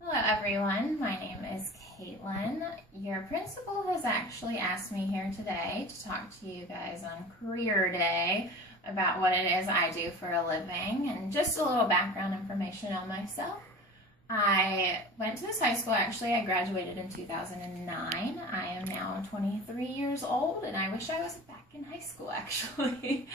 Hello everyone, my name is Caitlin. Your principal has actually asked me here today to talk to you guys on Career Day about what it is I do for a living and just a little background information on myself. I went to this high school, actually I graduated in 2009. I am now 23 years old and I wish I was back in high school actually.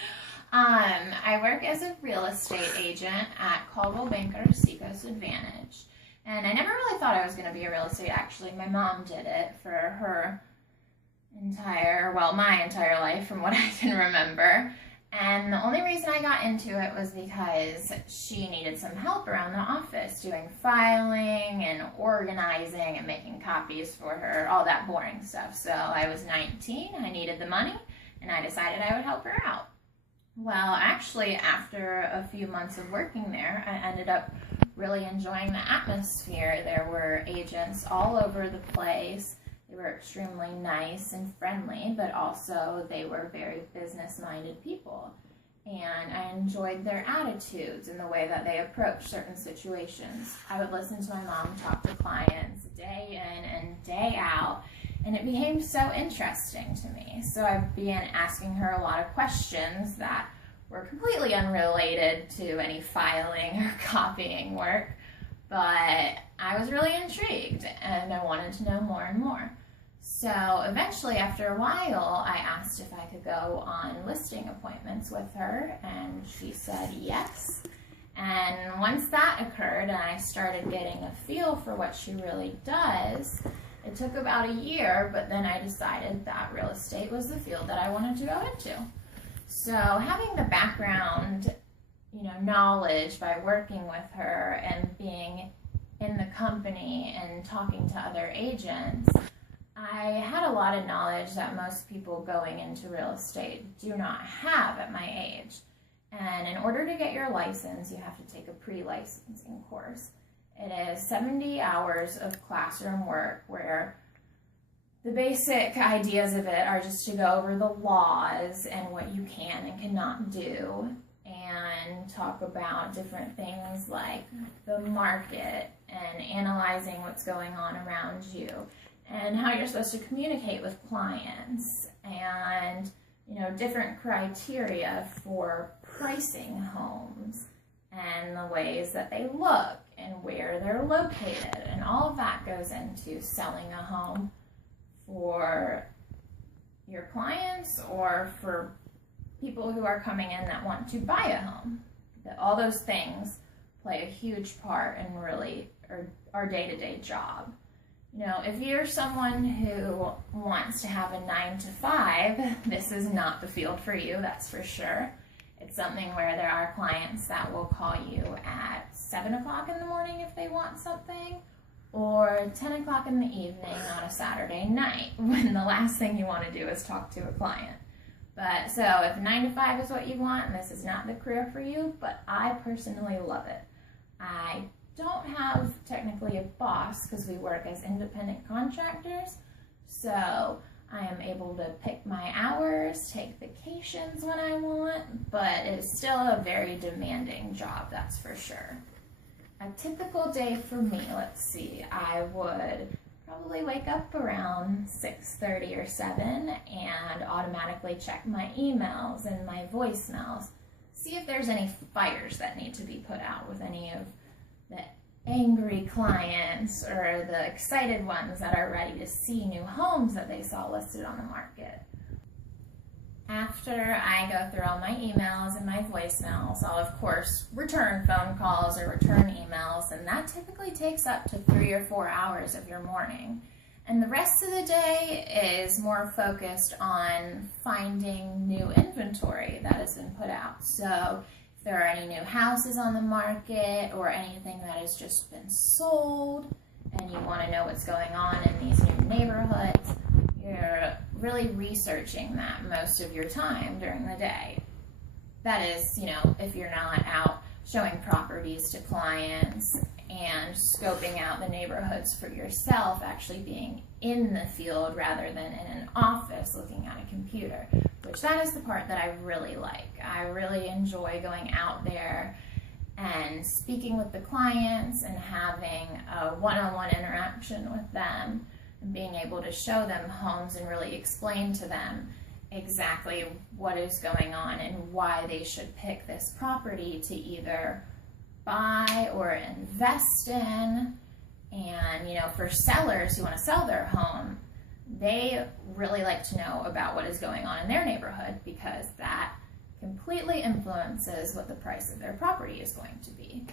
I work as a real estate agent at Coldwell Banker Seacoast Advantage. And I never really thought I was going to be a real estate, actually. My mom did it for her my entire life from what I can remember. And the only reason I got into it was because she needed some help around the office doing filing and organizing and making copies for her, all that boring stuff. So I was 19, I needed the money, and I decided I would help her out. Well, actually, after a few months of working there, I ended up really enjoying the atmosphere. There were agents all over the place. They were extremely nice and friendly, but also they were very business-minded people. And I enjoyed their attitudes and the way that they approached certain situations. I would listen to my mom talk to clients day in and day out, and it became so interesting to me. So I began asking her a lot of questions that were completely unrelated to any filing or copying work, but I was really intrigued and I wanted to know more and more. So eventually, after a while, I asked if I could go on listing appointments with her, and she said yes. And once that occurred and I started getting a feel for what she really does, it took about a year, but then I decided that real estate was the field that I wanted to go into. So having the background, knowledge by working with her and being in the company and talking to other agents, I had a lot of knowledge that most people going into real estate do not have at my age. And in order to get your license, you have to take a pre-licensing course. It is 70 hours of classroom work where the basic ideas of it are just to go over the laws and what you can and cannot do, and talk about different things like the market and analyzing what's going on around you and how you're supposed to communicate with clients, and different criteria for pricing homes and the ways that they look and where they're located, and all of that goes into selling a home for your clients or for people who are coming in that want to buy a home. All those things play a huge part in really our day-to-day job. If you're someone who wants to have a 9-to-5, this is not the field for you, that's for sure. It's something where there are clients that will call you at 7 o'clock in the morning if they want something, or 10 o'clock in the evening on a Saturday night when the last thing you want to do is talk to a client. But so if 9-to-5 is what you want, and this is not the career for you, but I personally love it. I don't have technically a boss because we work as independent contractors, so I am able to pick my hours, take vacations when I want, but it's still a very demanding job, that's for sure. A typical day for me, let's see, I would probably wake up around 6:30 or 7 and automatically check my emails and my voicemails, see if there's any fires that need to be put out with any of the angry clients or the excited ones that are ready to see new homes that they saw listed on the market. After I go through all my emails and my voicemails, I'll of course return phone calls or return emails, and that typically takes up to 3 or 4 hours of your morning. And the rest of the day is more focused on finding new inventory that has been put out. So if there are any new houses on the market or anything that has just been sold and you want to know what's going on in these new neighborhoods, you're really researching that most of your time during the day. That is, if you're not out showing properties to clients and scoping out the neighborhoods for yourself, actually being in the field rather than in an office looking at a computer, which that is the part that I really like. I really enjoy going out there and speaking with the clients and having a one-on-one interaction with them and being able to show them homes and really explain to them exactly what is going on and why they should pick this property to either buy or invest in. And, you know, for sellers who want to sell their home, they really like to know about what is going on in their neighborhood, because that completely influences what the price of their property is going to be.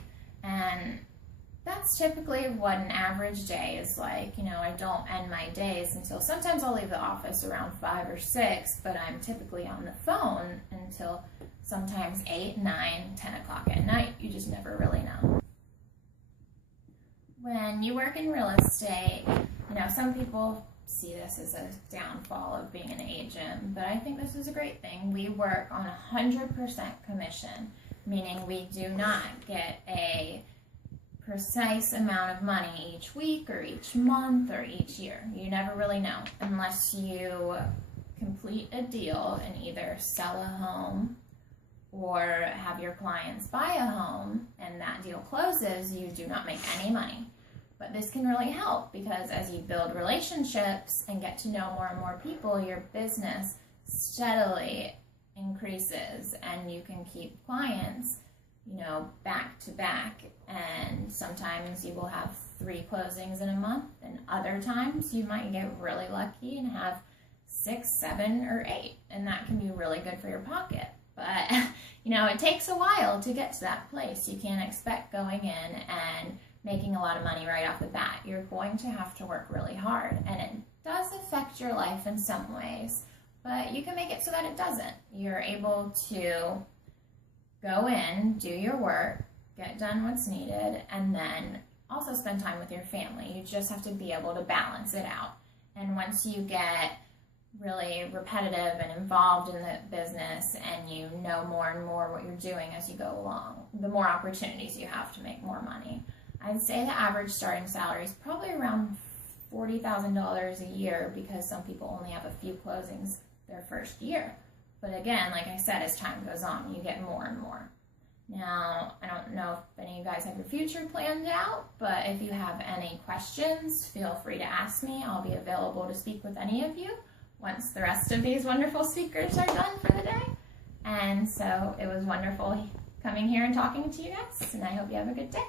And that's typically what an average day is like. You know, I don't end my days until, sometimes I'll leave the office around 5 or 6, but I'm typically on the phone until sometimes 8, 9, 10 o'clock at night. You just never really know. When you work in real estate, you know, some people see this as a downfall of being an agent, but I think this is a great thing. We work on 100% commission, meaning we do not get a precise amount of money each week or each month or each year. You never really know unless you complete a deal and either sell a home or have your clients buy a home and that deal closes. You do not make any money. But this can really help, because as you build relationships and get to know more and more people, your business steadily increases and you can keep clients, you know, back to back. And sometimes you will have 3 closings in a month, and other times you might get really lucky and have 6, 7, or 8, and that can be really good for your pocket. But, you know, it takes a while to get to that place. You can't expect going in and making a lot of money right off the bat. You're going to have to work really hard, and it does affect your life in some ways, but you can make it so that it doesn't. You're able to go in, do your work, get done what's needed, and then also spend time with your family. You just have to be able to balance it out. And once you get really repetitive and involved in the business and you know more and more what you're doing as you go along, the more opportunities you have to make more money. I'd say the average starting salary is probably around $40,000 a year, because some people only have a few closings their first year. But again, like I said, as time goes on, you get more and more. Now, I don't know if any of you guys have your future planned out, but if you have any questions, feel free to ask me. I'll be available to speak with any of you once the rest of these wonderful speakers are done for the day. And so it was wonderful coming here and talking to you guys, and I hope you have a good day.